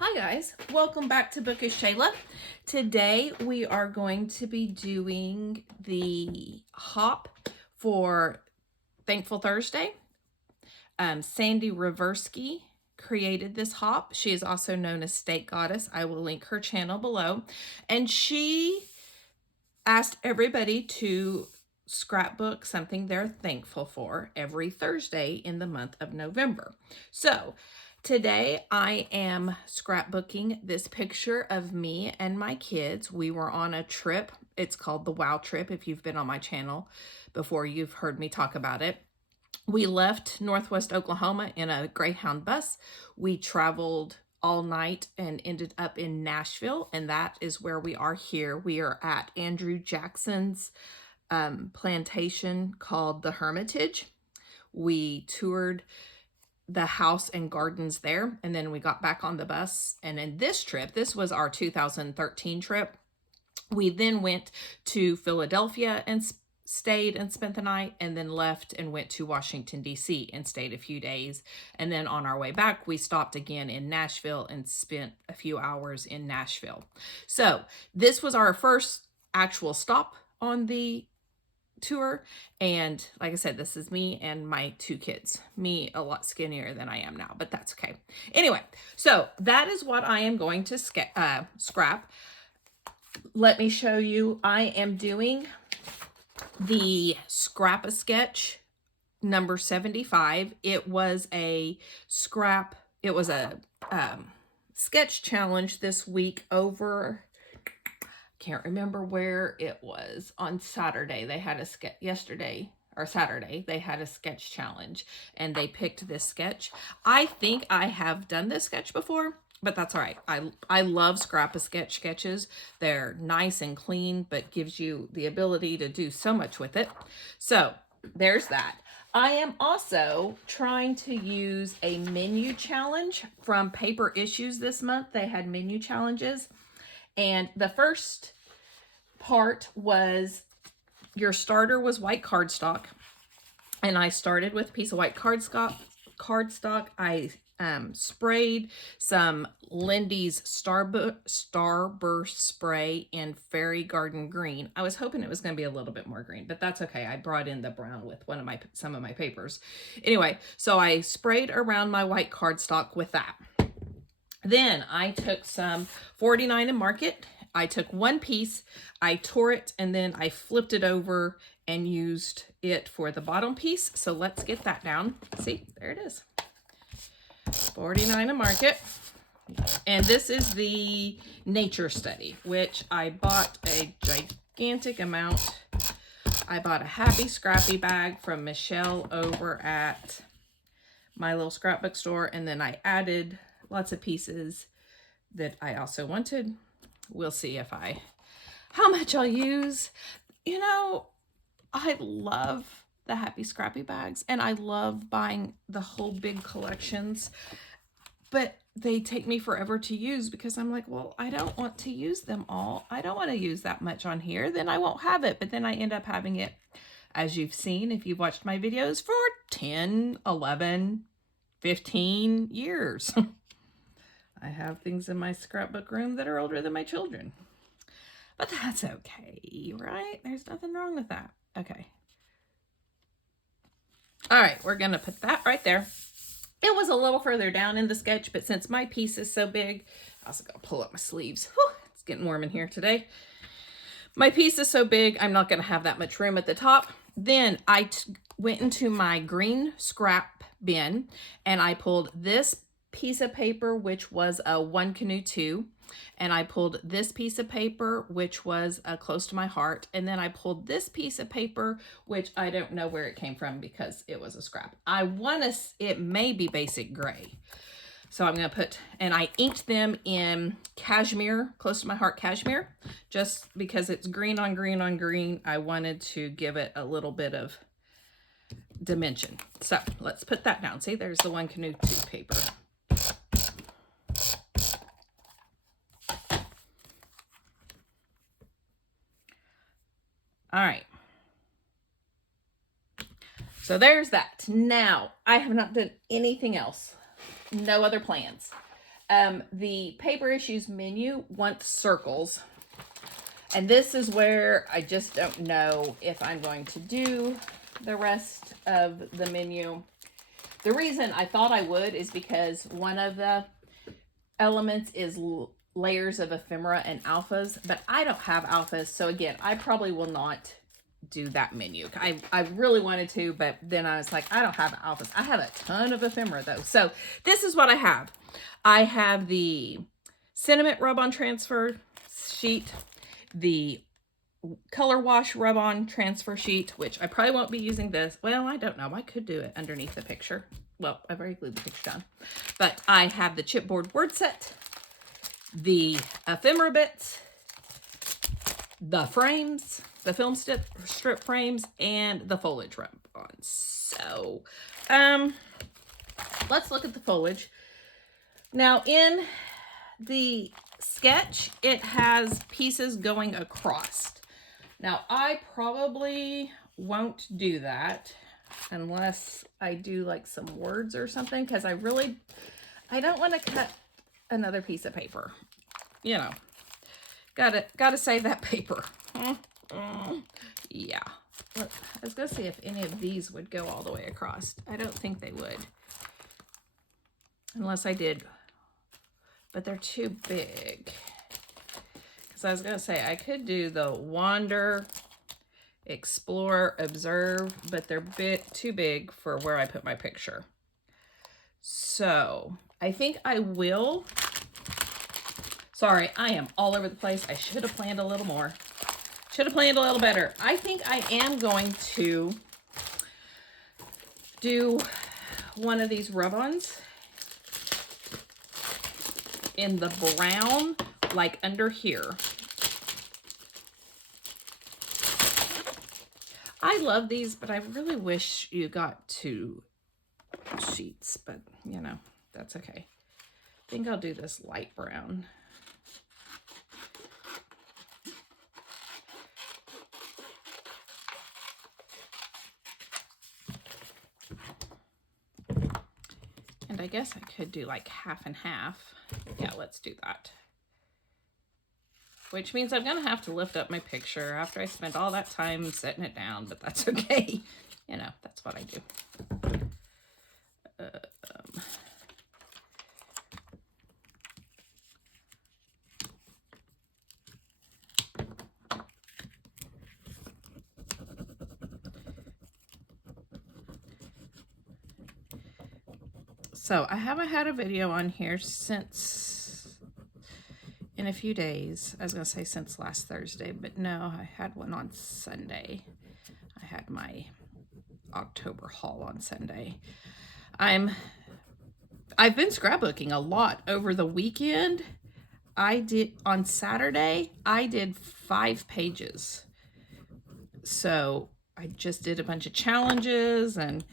Hi guys, welcome back to Bookish Shayla. Today we are going to be doing the hop for Thankful Thursday. Sandy Reversky created this hop. She is also known as State Goddess. I will link her channel below. And she asked everybody to scrapbook something they're thankful for every Thursday in the month of November. So today I am scrapbooking this picture of me and my kids. We were on a trip. It's called the Wow Trip. If you've been on my channel before, you've heard me talk about it. We left Northwest Oklahoma in a Greyhound bus. We traveled all night and ended up in Nashville, and that is where we are here. We are at Andrew Jackson's plantation called the Hermitage. We toured the house and gardens there, and then we got back on the bus. And in this trip, this was our 2013 trip, we then went to Philadelphia and stayed and spent the night, and then left and went to Washington, D.C. and stayed a few days. And then on our way back, we stopped again in Nashville and spent a few hours in Nashville. So this was our first actual stop on the tour. And like I said, this is me and my two kids. Me a lot skinnier than I am now, but that's okay. Anyway, so that is what I am going to scrap. Let me show you. I am doing the Scrap-A-Sketch number 75. It was a sketch challenge this week over, can't remember where it was, on Saturday. They had a sketch yesterday or Saturday. They had a sketch challenge and they picked this sketch. I think I have done this sketch before, but that's all right. I love Scrap-A-Sketch sketches. They're nice and clean, but gives you the ability to do so much with it. So there's that. I am also trying to use a menu challenge from Paper Issues this month. They had menu challenges. And the first part was, your starter was white cardstock. And I started with a piece of white cardstock. I sprayed some Lindy's Starburst spray in Fairy Garden Green. I was hoping it was going to be a little bit more green, but that's okay. I brought in the brown with some of my papers. Anyway, so I sprayed around my white cardstock with that. Then I took some 49 and Market. I took one piece, I tore it, and then I flipped it over and used it for the bottom piece. So let's get that down. See, there it is. 49 and Market. And this is the Nature Study, which I bought a gigantic amount. I bought a Happy Scrappy bag from Michelle over at my little scrapbook store, and then I added lots of pieces that I also wanted. We'll see how much I'll use. You know, I love the Happy Scrappy bags, and I love buying the whole big collections, but they take me forever to use because I'm like, well, I don't want to use them all. I don't want to use that much on here. Then I won't have it, but then I end up having it, as you've seen if you've watched my videos, for 10, 11, 15 years. I have things in my scrapbook room that are older than my children. But that's okay, right? There's nothing wrong with that. Okay. All right, we're going to put that right there. It was a little further down in the sketch, but since my piece is so big, I also got to pull up my sleeves. Whew, it's getting warm in here today. My piece is so big, I'm not going to have that much room at the top. Then I went into my green scrap bin, and I pulled this piece of paper, which was a One Canoe 2, and I pulled this piece of paper, which was close to my heart, and then I pulled this piece of paper, which I don't know where it came from because it was a scrap. It may be basic gray. So I'm going to put, and I inked them in cashmere, close to my heart cashmere, just because it's green on green on green. I wanted to give it a little bit of dimension. So let's put that down. See, there's the One Canoe 2 paper. All right. So there's that. Now, I have not done anything else. No other plans. The paper issues menu wants circles. And this is where I just don't know if I'm going to do the rest of the menu. The reason I thought I would is because one of the elements is layers of ephemera and alphas, but I don't have alphas. So again, I probably will not do that menu. I really wanted to, but then I was like, I don't have alphas. I have a ton of ephemera though. So this is what I have. I have the sentiment rub-on transfer sheet, the color wash rub-on transfer sheet, which I probably won't be using this. Well, I don't know. I could do it underneath the picture. Well, I've already glued the picture down. But I have the chipboard word set, the ephemera bits, the frames, the film strip frames, and the foliage rub-on. So, let's look at the foliage. Now, in the sketch, it has pieces going across. Now, I probably won't do that unless I do like some words or something, because I don't want to cut another piece of paper. You know, gotta save that paper. Yeah. Look, I was gonna see if any of these would go all the way across. I don't think they would, unless I did, but they're too big. Because I was gonna say I could do the wander, explore, observe, but they're too big for where I put my picture. So I think I will. Sorry, I am all over the place. I should have planned a little more. Should have planned a little better. I think I am going to do one of these rub-ons in the brown, like under here. I love these, but I really wish you got 2 sheets, but you know, that's okay. I think I'll do this light brown. And I guess I could do like half and half. Yeah, let's do that. Which means I'm going to have to lift up my picture after I spend all that time setting it down, but that's okay. You know, that's what I do. So I haven't had a video on here since, in a few days. I was going to say since last Thursday, but no, I had one on Sunday. I had my October haul on Sunday. I've been scrapbooking a lot over the weekend. On Saturday, I did 5 pages. So I just did a bunch of challenges, and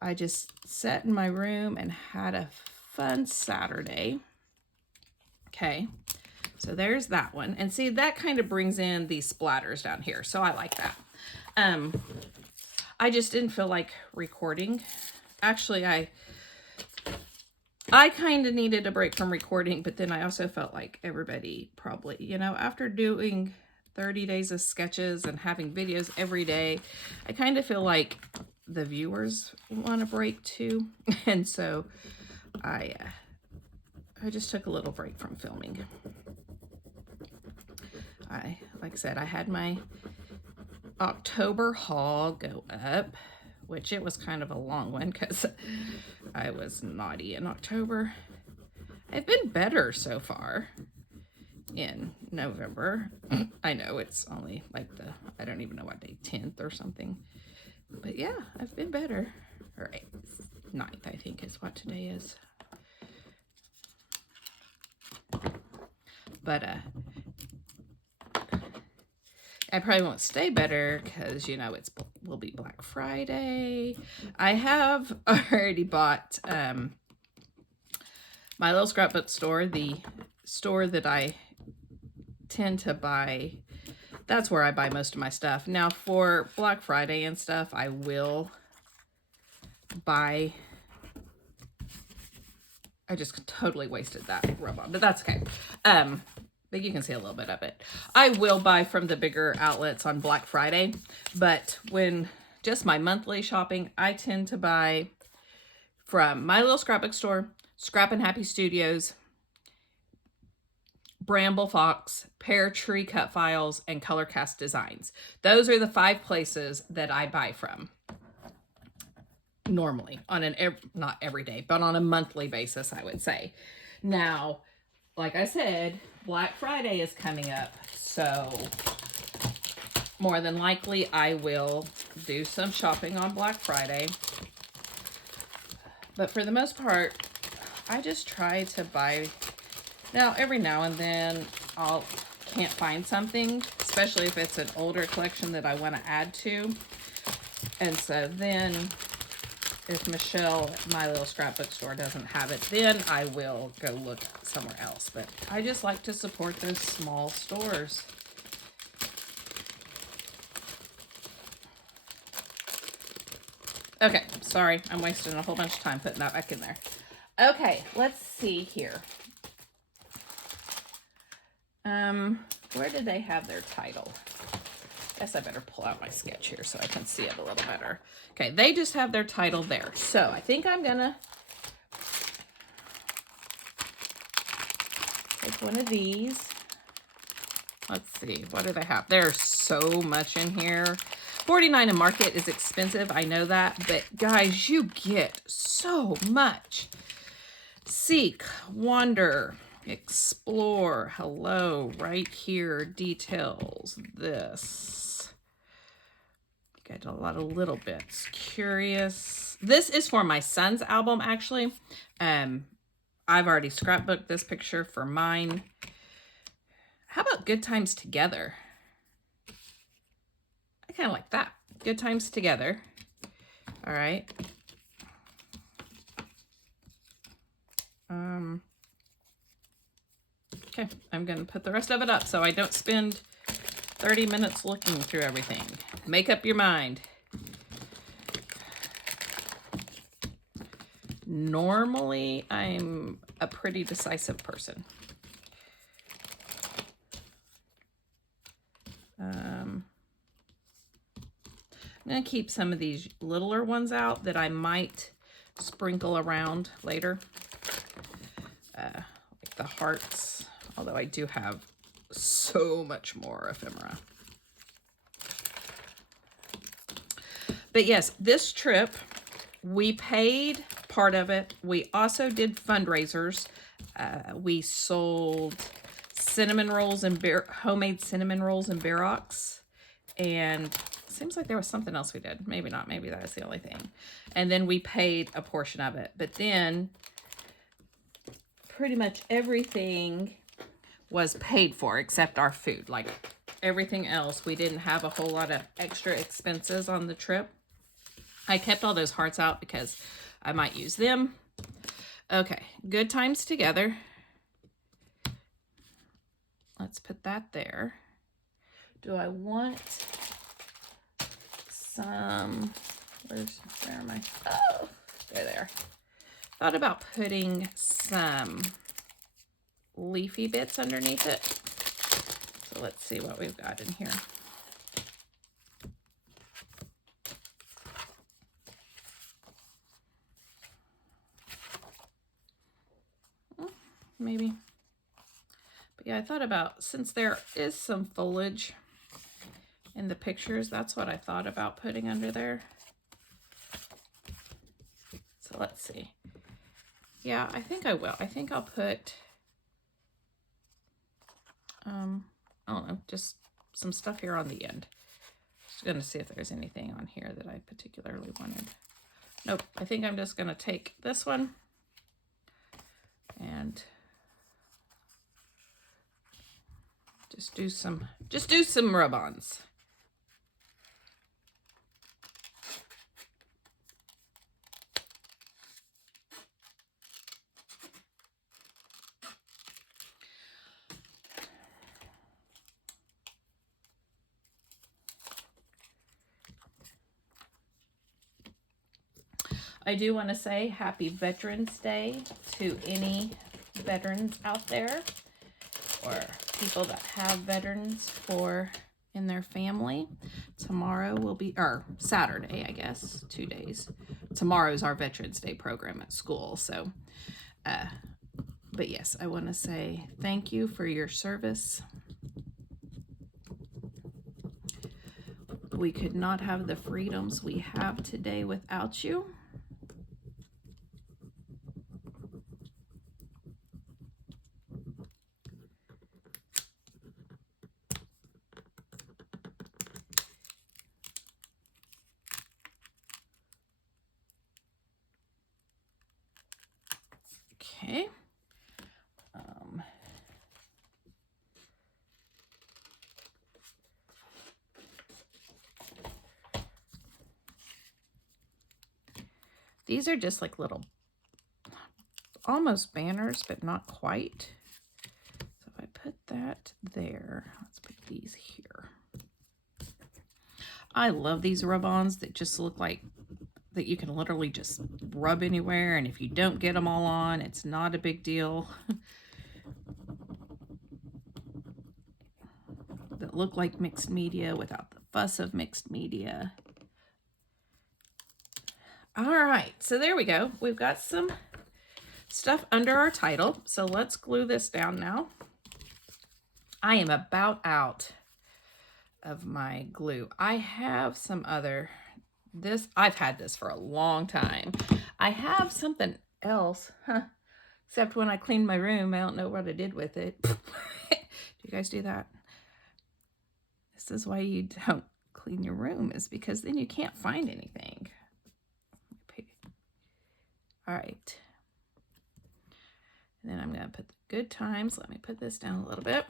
I just sat in my room and had a fun Saturday. Okay, so there's that one. And see, that kind of brings in these splatters down here. So I like that. I just didn't feel like recording. Actually, I kind of needed a break from recording, but then I also felt like everybody probably, you know, after doing 30 days of sketches and having videos every day, I kind of feel like the viewers want a break too. And so I just took a little break from filming. Like I said, I had my October haul go up, which it was kind of a long one because I was naughty in October. I've been better so far in November. I know it's only like I don't even know what day, 10th or something. But yeah, I've been better. All right, 9th, I think is what today is. But I probably won't stay better because, you know, will be Black Friday. I have already bought my little scrapbook store, the store that I tend to buy. That's where I buy most of my stuff. Now for Black Friday and stuff, I will buy I just totally wasted that rub-on, but that's okay. But you can see a little bit of it. I will buy from the bigger outlets on Black Friday, but when just my monthly shopping, I tend to buy from My Little Scrapbook Store, Scrap and Happy Studios, Bramble Fox, Pear Tree Cut Files, and Color Cast Designs. Those are the 5 places that I buy from normally on not every day, but on a monthly basis, I would say. Now, like I said, Black Friday is coming up, so more than likely I will do some shopping on Black Friday. But for the most part, I just try to buy. Now, every now and then can't find something, especially if it's an older collection that I want to add to. And so then if Michelle at My Little Scrapbook Store doesn't have it, then I will go look somewhere else. But I just like to support those small stores. Okay, sorry, I'm wasting a whole bunch of time putting that back in there. Okay, let's see here. Where did they have their title? Guess I better pull out my sketch here so I can see it a little better. Okay, they just have their title there. So I think I'm gonna take one of these. Let's see, what do they have? There's so much in here. $49 in market is expensive, I know that, but guys, you get so much. Seek, wander, explore, hello, right here, details, this. Got a lot of little bits. Curious. This is for my son's album, actually. I've already scrapbooked this picture for mine. How about Good Times Together? I kind of like that. Good Times Together. All right. Okay, I'm going to put the rest of it up so I don't spend 30 minutes looking through everything. Make up your mind. Normally, I'm a pretty decisive person. I'm going to keep some of these littler ones out that I might sprinkle around later. Like the hearts, although I do have so much more ephemera. But yes, this trip, we paid part of it. We also did fundraisers. We sold cinnamon rolls and homemade cinnamon rolls and bear rocks. And it seems like there was something else we did. Maybe not. Maybe that was the only thing. And then we paid a portion of it. But then pretty much everything was paid for except our food. Like everything else, we didn't have a whole lot of extra expenses on the trip. I kept all those hearts out because I might use them. Okay, Good Times Together. Let's put that there. Do I want some, where am I? Oh, there. Thought about putting some leafy bits underneath it. So let's see what we've got in here. Maybe. But yeah, I thought about, since there is some foliage in the pictures, that's what I thought about putting under there. So let's see. Yeah, I think I will. I think I'll put, I don't know, just some stuff here on the end. Just going to see if there's anything on here that I particularly wanted. Nope, I think I'm just going to take this one and just do some rub-ons. I do want to say happy Veterans Day to any veterans out there or people that have veterans in their family. Tomorrow will be, or Saturday, I guess, 2 days. Tomorrow's our Veterans Day program at school. So, but yes, I want to say thank you for your service. We could not have the freedoms we have today without you. Okay. These are just like little, almost banners, but not quite. So if I put that there, let's put these here. I love these rub-ons that just look like that you can literally just rub anywhere, and if you don't get them all on, it's not a big deal. That look like mixed media without the fuss of mixed media. All right, so there we go. We've got some stuff under our title, so let's glue this down now. I am about out of my glue. I have some other, I've had this for a long time. I have something else, except when I cleaned my room, I don't know what I did with it. Do you guys do that? This is why you don't clean your room, is because then you can't find anything. All right. And then I'm going to put the good times. Let me put this down a little bit.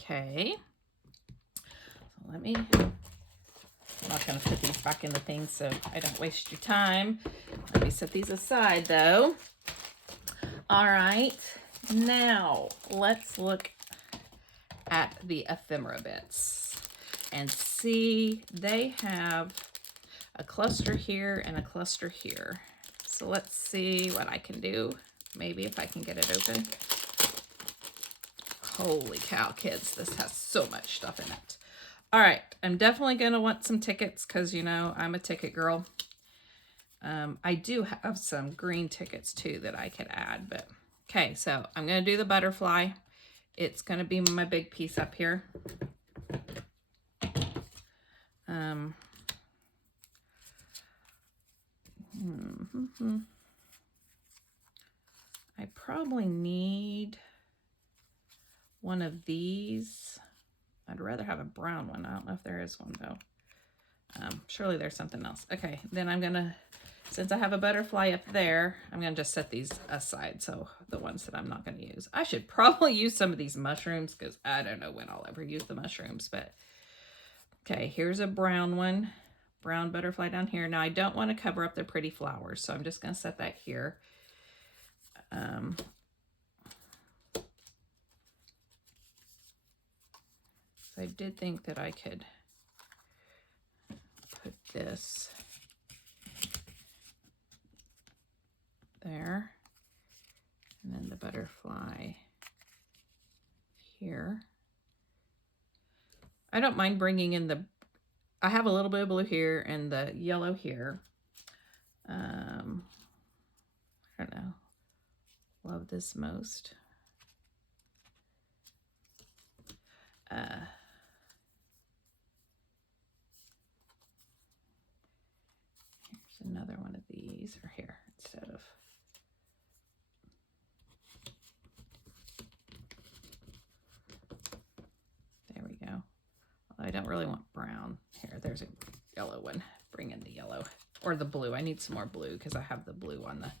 Okay. So let me, I'm not going to put these back in the thing so I don't waste your time. Let me set these aside though. All right. Now let's look at the ephemera bits and see. They have a cluster here and a cluster here. So let's see what I can do. Maybe if I can get it open. Holy cow, kids, this has so much stuff in it. All right, I'm definitely going to want some tickets because, you know, I'm a ticket girl. I do have some green tickets too that I could add, but okay, so I'm going to do the butterfly. It's going to be my big piece up here. I probably need one of these. I'd rather have a brown one. I don't know if there is one though. Surely there's something else. Okay, then I'm gonna, since I have a butterfly up there, I'm gonna just set these aside. So the ones that I'm not gonna use. I should probably use some of these mushrooms because I don't know when I'll ever use the mushrooms, but okay, here's a brown one. Brown butterfly down here. Now I don't want to cover up the pretty flowers, so I'm just gonna set that here. So I did think that I could put this there, and then the butterfly here. I don't mind bringing in the, I have a little bit of blue here and the yellow here. I don't know, love this most. Here's another one of these, or here instead of. There we go. I don't really want brown. Here, there's a yellow one. Bring in the yellow or the blue. I need some more blue because I have the blue on the.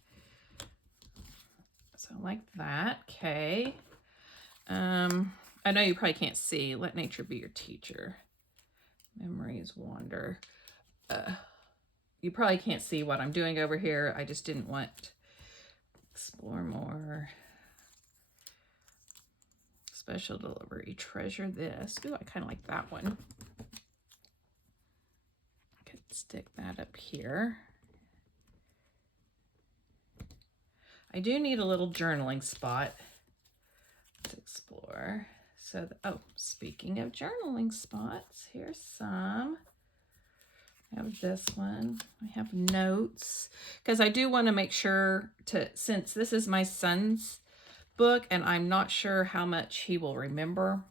So like that. Okay. I know you probably can't see. Let nature be your teacher. Memories wander. You probably can't see what I'm doing over here. I just didn't want Explore more. Special delivery. Treasure this. Ooh, I kind of like that one. Could stick that up here. I do need a little journaling spot. Let's explore. So, oh, speaking of journaling spots, here's some. I have this one. I have notes because I do want to make sure to, since this is my son's book and I'm not sure how much he will remember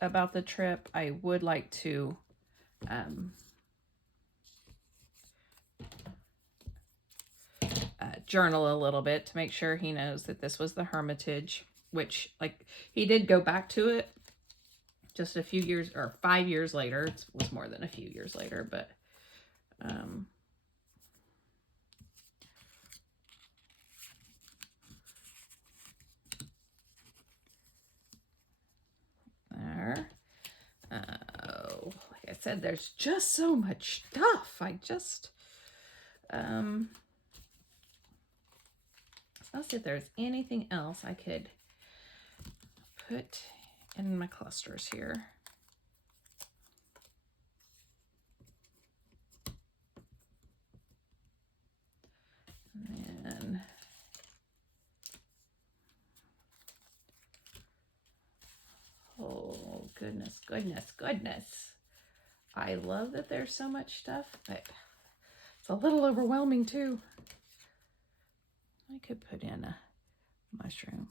about the trip, I would like to journal a little bit to make sure he knows that this was the Hermitage, which, like, he did go back to it just a few years, or 5 years later. It was more than a few years later, but there. Oh, like I said, there's just so much stuff. Let's see if there's anything else I could put in my clusters here. And then oh, goodness, goodness, goodness. I love that there's so much stuff, but it's a little overwhelming too. I could put in a mushroom.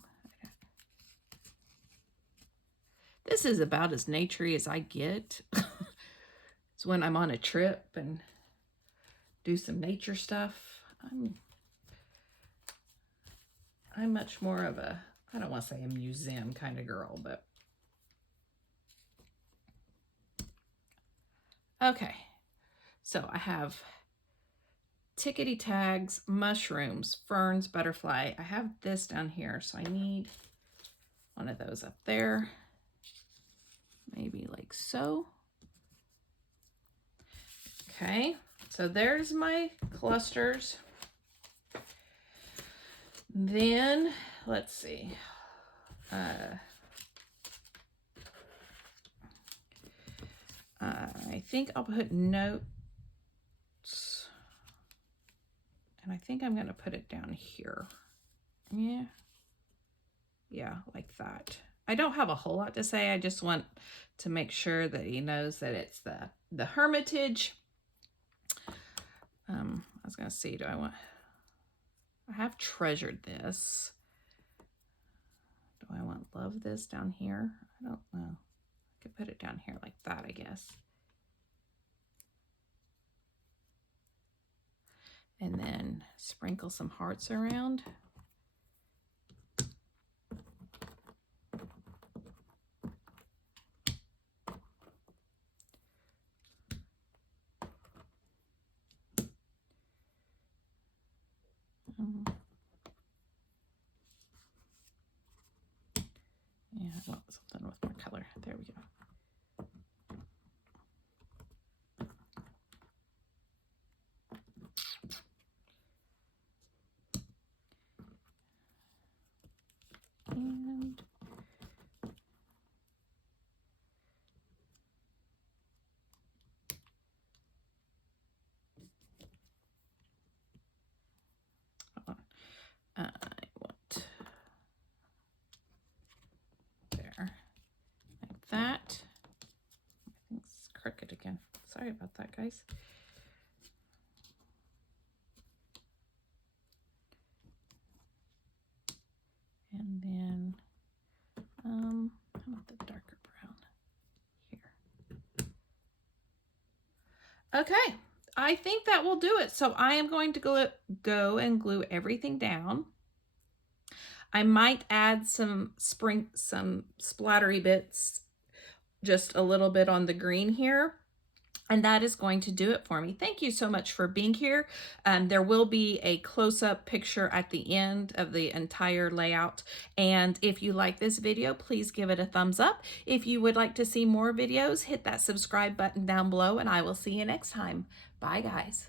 This is about as naturey as I get. It's when I'm on a trip and do some nature stuff. I'm much more of a, I don't want to say a museum kind of girl, but okay. So I have tickety tags, mushrooms, ferns, butterfly. I have this down here, so I need one of those up there. Maybe like so. Okay, so there's my clusters. Then, let's see. I think I'll put notes. And I think I'm going to put it down here. Yeah, like that. I don't have a whole lot to say. I just want to make sure that he knows that it's the Hermitage. I was going to see, I have treasured this. Do I want love this down here? I don't know. I could put it down here like that, I guess. And then sprinkle some hearts around. Yeah, I want something with more color. There we go. And I want there, like that. I think it's crooked again. Sorry about that, guys. And then, how about the darker brown here? Okay, I think that will do it. So I am going to go and glue everything down. I might add some splattery bits, just a little bit on the green here. And that is going to do it for me. Thank you so much for being here. There will be a close-up picture at the end of the entire layout. And if you like this video, please give it a thumbs up. If you would like to see more videos, hit that subscribe button down below, and I will see you next time. Bye, guys.